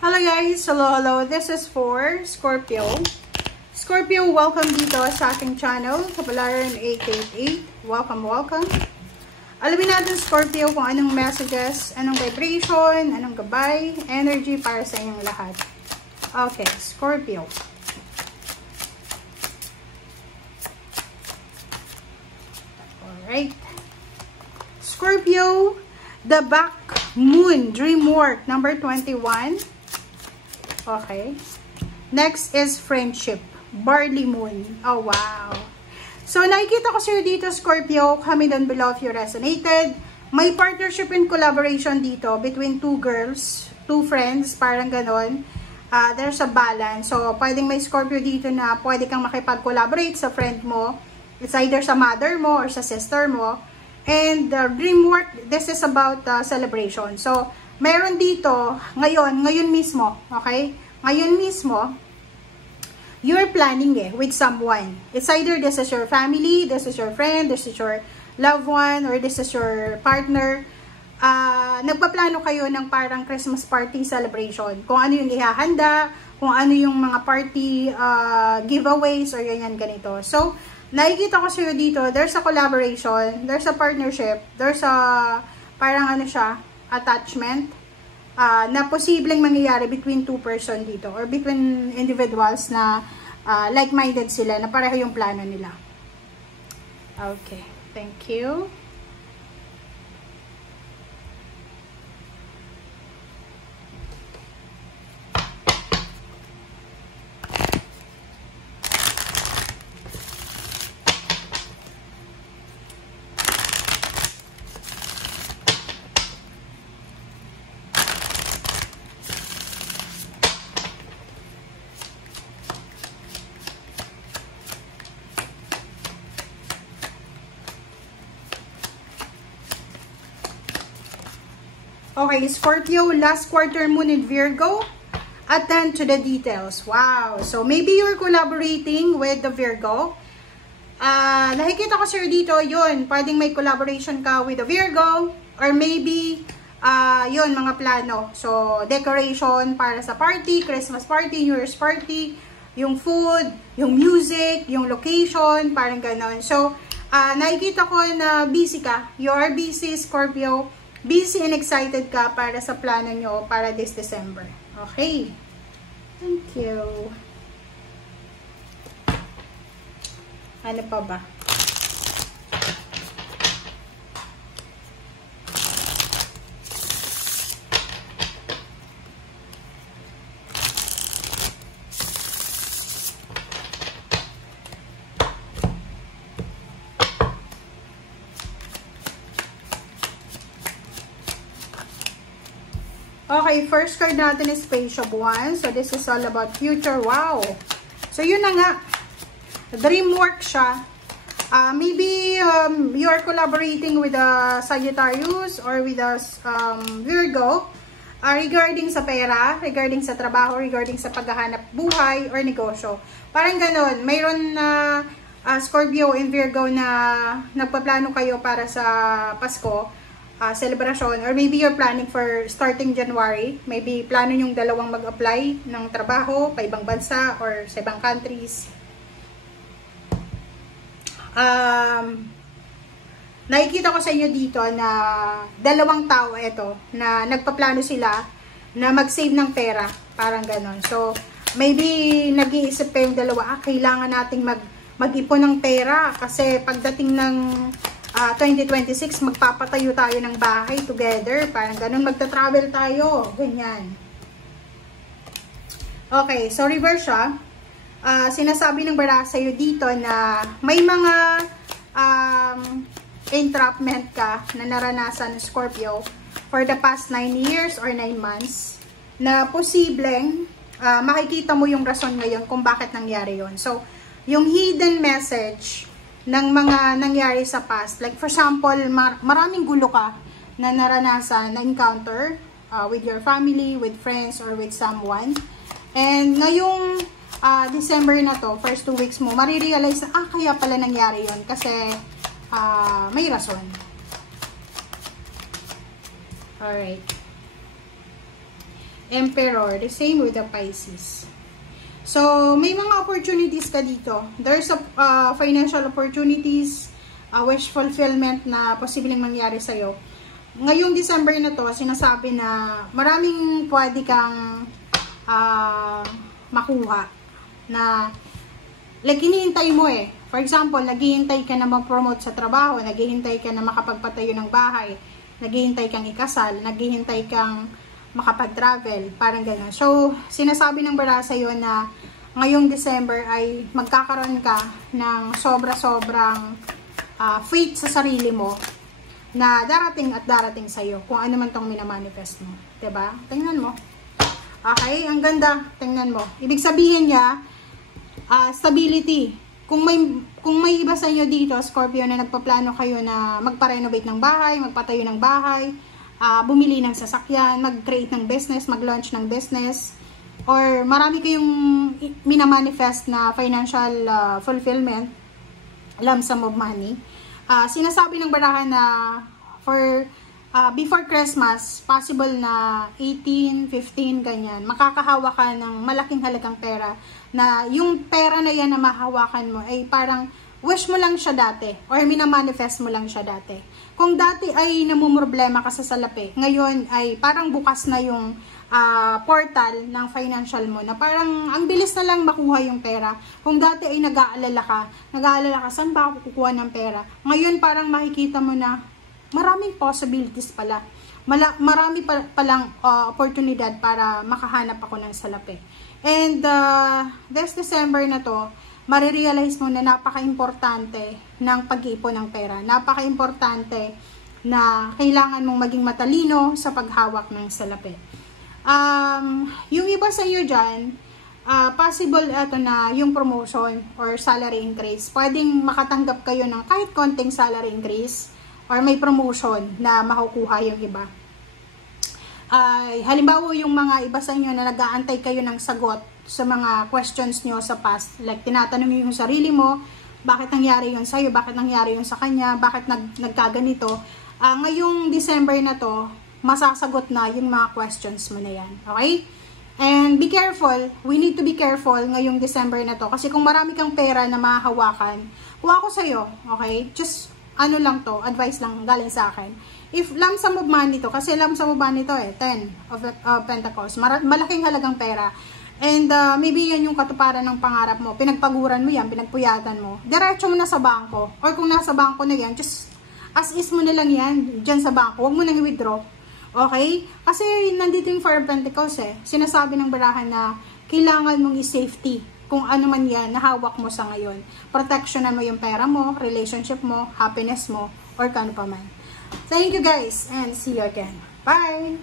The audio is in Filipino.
Hello guys! Hello! This is for Scorpio. Scorpio, welcome dito sa aking channel, Kapalaran 888. Welcome! Alamin natin Scorpio kung anong messages, anong vibration, anong gabay, energy para sa inyong lahat. Okay, Scorpio. Alright. Scorpio, the back moon, dream work, number 21. Okay. Next is friendship. Barley moon. Oh, wow. So, nakikita ko sa'yo dito, Scorpio. Comment down below if you resonated. May partnership and collaboration dito between two girls, two friends, parang ganon. There's a balance. So, pwedeng may Scorpio dito na pwede kang makipag-collaborate sa friend mo. It's either sa mother mo or sa sister mo. And dream work, this is about celebration. So, meron dito, ngayon mismo, okay? Ngayon mismo, you're planning with someone. It's either this is your family, this is your friend, this is your loved one, or this is your partner. Nagpaplano kayo ng parang Christmas party celebration. Kung ano yung ihahanda, kung ano yung mga party giveaways, or ganito. So, nakikita ko sa'yo dito, there's a collaboration, there's a partnership, there's a parang attachment na posibleng mangyayari between two person dito or between individuals na like-minded sila, na pareho yung plano nila. Okay, thank you. Okay, Scorpio, last quarter moon in Virgo. Attend to the details. Wow. So, maybe you're collaborating with the Virgo. Nakikita ko sir dito, yun, pwedeng may collaboration ka with the Virgo. Or maybe, yun, mga plano. So, decoration para sa party, Christmas party, New Year's party, yung food, yung music, yung location, parang ganon. So, nakikita ko na busy ka. You are busy, Scorpio. Busy and excited ka para sa plano nyo para this December. Okay. Thank you. Ano pa ba? Okay, first card natin is Page of Wands. So, this is all about future. Wow! So, yun na nga. Dream work siya. Maybe you are collaborating with a Sagittarius or with a Virgo regarding sa pera, regarding sa trabaho, regarding sa paghahanap buhay or negosyo. Parang ganon. Mayroon na Scorpio and Virgo na nagpaplano kayo para sa Pasko. Celebration, or maybe you're planning for starting January, maybe plano yung dalawang mag-apply ng trabaho pa ibang bansa or sa ibang countries. Nakikita ko sa inyo dito na dalawang tao ito na nagpaplano sila na mag-save ng pera, parang ganon. So, maybe nag-iisip pa yung dalawa, kailangan nating mag-ipon ng pera kasi pagdating ng 2026, magpapatayo tayo ng bahay together. Parang ganun, magta-travel tayo. Ganyan. Okay, so reverse siya. Sinasabi ng bara sa'yo dito na may mga entrapment ka na naranasan ng Scorpio for the past 9 years or 9 months na posibleng makikita mo yung rason ngayon kung bakit nangyari yon. So, yung hidden message ng mga nangyari sa past. Like for example, maraming gulo ka na naranasan, na encounter with your family, with friends, or with someone. And ngayong December na to, first 2 weeks mo, marirealize na, kaya pala nangyari yon kasi may rason. Alright. Emperor, the same with the Pisces. So, may mga opportunities ka dito. There's a financial opportunities, wish fulfillment na posibleng mangyari sa'yo. Ngayong December na to, sinasabi na maraming pwede kang makuha na like hinihintay mo eh. For example, naghihintay ka na ma-promote sa trabaho, naghihintay ka na makapagpatayo ng bahay, naghihintay kang ikasal, naghihintay kang makapag-travel, parang gano'n. So, sinasabi ng bara sa'yo na ngayong December ay magkakaroon ka ng sobra-sobrang faith sa sarili mo na darating at darating sa'yo kung ano man tong minamanifest mo. Diba? Tingnan mo. Okay? Ang ganda. Tingnan mo. Ibig sabihin niya, stability. Kung may iba sa inyo dito, Scorpio, na nagpaplano kayo na magpa-renovate ng bahay, magpatayo ng bahay, bumili ng sasakyan, mag-create ng business, mag-launch ng business, or marami kayong minamanifest na financial fulfillment, lump sum of money. Sinasabi ng barahan na for before Christmas, possible na 18, 15, ganyan, makakahawa ka ng malaking halagang pera na yung pera na yan na mahawakan mo ay parang wish mo lang siya dati or minamanifest mo lang siya dati. Kung dati ay namumroblema ka sa salapi, ngayon ay parang bukas na yung portal ng financial mo na parang ang bilis na lang makuha yung pera. Kung dati ay nag-aalala ka, saan ba ako kukuha ng pera? Ngayon parang makikita mo na maraming possibilities pala. Marami palang oportunidad para makahanap ako ng salapi. And this December na to, marirealize mo na napaka-importante ng pag-iipon ng pera. Napaka-importante na kailangan mong maging matalino sa paghawak ng salapi. Yung iba sa inyo dyan, possible ito na yung promotion or salary increase. Pwedeng makatanggap kayo ng kahit konting salary increase or may promotion na makukuha yung iba. Halimbawa yung mga iba sa inyo na nag-aantay kayo ng sagot sa mga questions nyo sa past, like tinatanong nyo yung sarili mo, bakit nangyari yun sa'yo, bakit nangyari yun sa kanya, bakit nagkaganito. Ngayong December na to, masasagot na yung mga questions mo na yan, okay? And be careful, we need to be careful ngayong December na to, kasi kung marami kang pera na mahahawakan, kuha ko sa'yo, okay? Just, ano lang to, advice lang galing sa akin. If lump sum of money to, kasi lump sum of money to 10 of Pentacles, malaking halagang pera. And maybe yan yung katuparan ng pangarap mo. Pinagpaguran mo yan, pinagpuyatan mo. Diretso mo na sa bangko. Or kung nasa bangko na yan, just as is mo na lang yan dyan sa bangko. Huwag mo nang i-withdraw. Okay? Kasi nandito yung 4 of Pentacles eh. Sinasabi ng barahan na kailangan mong i-safety kung ano man yan na hawak mo sa ngayon. Protectionan mo yung pera mo, relationship mo, happiness mo, or kano pa man. Thank you guys and see you again. Bye!